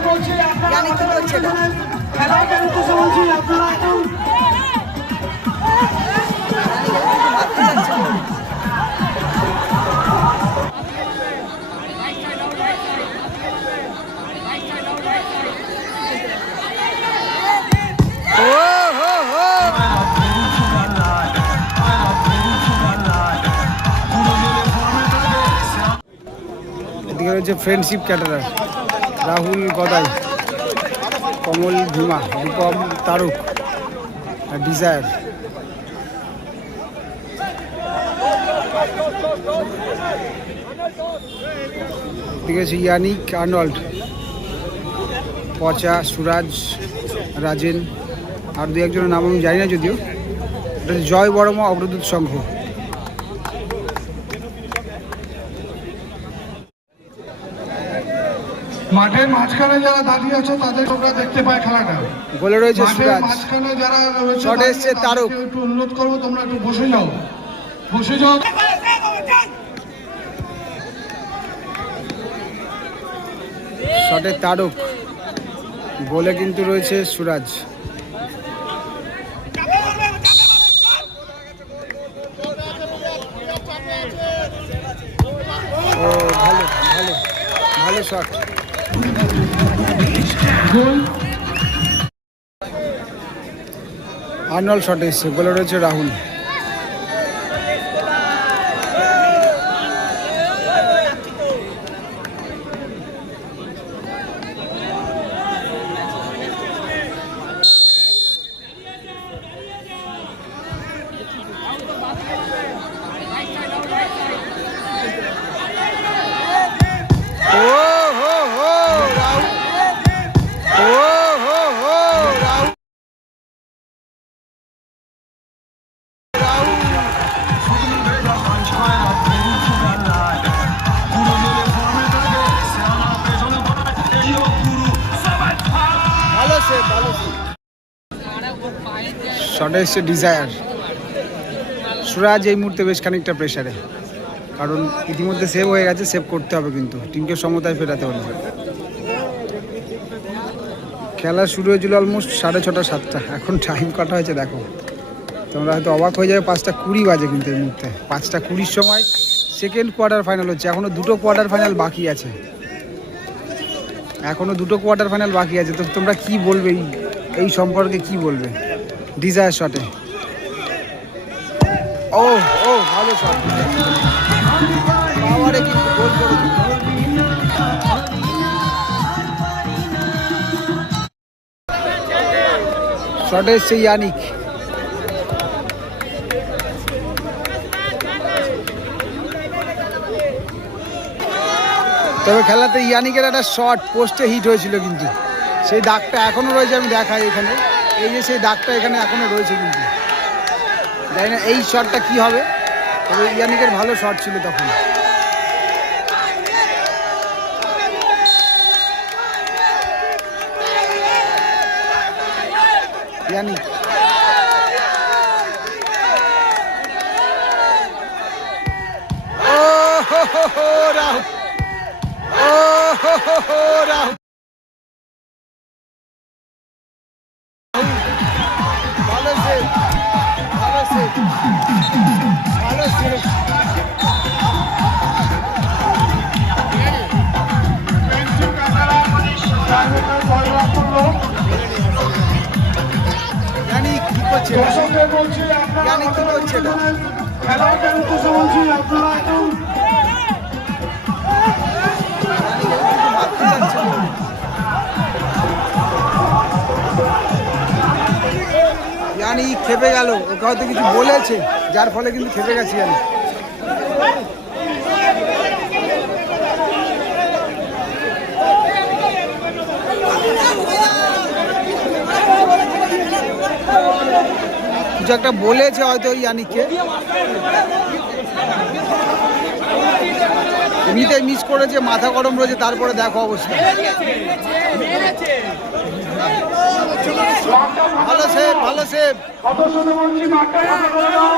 বলছি আপনারা হো হো এদিকে রয়েছে friendship caterer Rahul Gadai Kamal Bhima Rupam Taruk desire. ঠিক আছে, ইয়ানিক আর্নল্ড, পচা, সুরাজ, রাজেন, আর দু একজনের নাম আমি জানি না যদিও। এটা জয় বড়মা অগ্রদূত সংঘ। মাঠের মাঝখানে যারা দাঁড়িয়ে আছো তাদের তোমরা দেখতে পায় খেলাটা। বলে রয়েছে সুরাজ। মাঝখানে যারা রয়েছে শটে এসছে তারক। একটু অনুরোধ করব তোমরা একটু বসে যাও। বসে যাও। শটে তারক। গোলে কিন্তু রয়েছে সুরাজ। ও ভালো ভালো ভালো শট। আর্নল শটে এসছে গোলে রয়েছে রাহুল। শটে এসছে ডিজায়ার সুরাজ এই মুহূর্তে বেশ খানিকটা প্রেশারে কারণ ইতিমধ্যে সেভ হয়ে গেছে সেভ করতে হবে কিন্তু। টিমকে সমতায় ফেরাতে হলে। খেলা শুরু হয়েছিল অলমোস্ট সাড়ে ছটা, সাতটা। এখন টাইম কাটা হয়েছে, দেখো। তোমরা হয়তো অবাক হয়ে যাবে, পাঁচটা কুড়ি বাজে কিন্তু এই মুহূর্তে। পাঁচটা কুড়ির সময় সেকেন্ড কোয়ার্টার ফাইনাল হচ্ছে। এখনও দুটো কোয়ার্টার ফাইনাল বাকি আছে। এখনও দুটো কোয়ার্টার ফাইনাল বাকি আছে। তো তোমরা কি বলবে? এই সম্পর্কে কি বলবে? ডিজায়ার শটে ও ও ভালো শট শটে এসছে ইয়ানিক তবে খেলাতে ইয়ানিকের একটা শট পোস্টে হিট হয়েছিল কিন্তু। সেই দাগটা এখনও রয়েছে, আমি দেখাই এখানে। এই যে সেই দাগটা এখানে এখনও রয়েছে কিন্তু। জানি না এই শটটা কি হবে, তবে ইয়ানিকের ভালো শট ছিল তখন। ইয়ানিক। ও হো হো রাহুল। ও হো হো রাহুল। দর্শকদের বলছি আপনারা জানি কি আমাদের করছে এটা? খেলায় বেরোতে বলছি আপনারা এখন খেপে গেল ওকে হয়তো কিছু বলেছে, যার ফলে কিন্তু খেপে গেছি আমি। কিছু একটা বলেছে হয়তো ইয়ানিককে। এমনিতেই মিস করেছে, মাথা গরম রয়েছে, তারপরে দেখো অবস্থা। ভালো সেভ ভালো সেভ বন্ধ করে দাও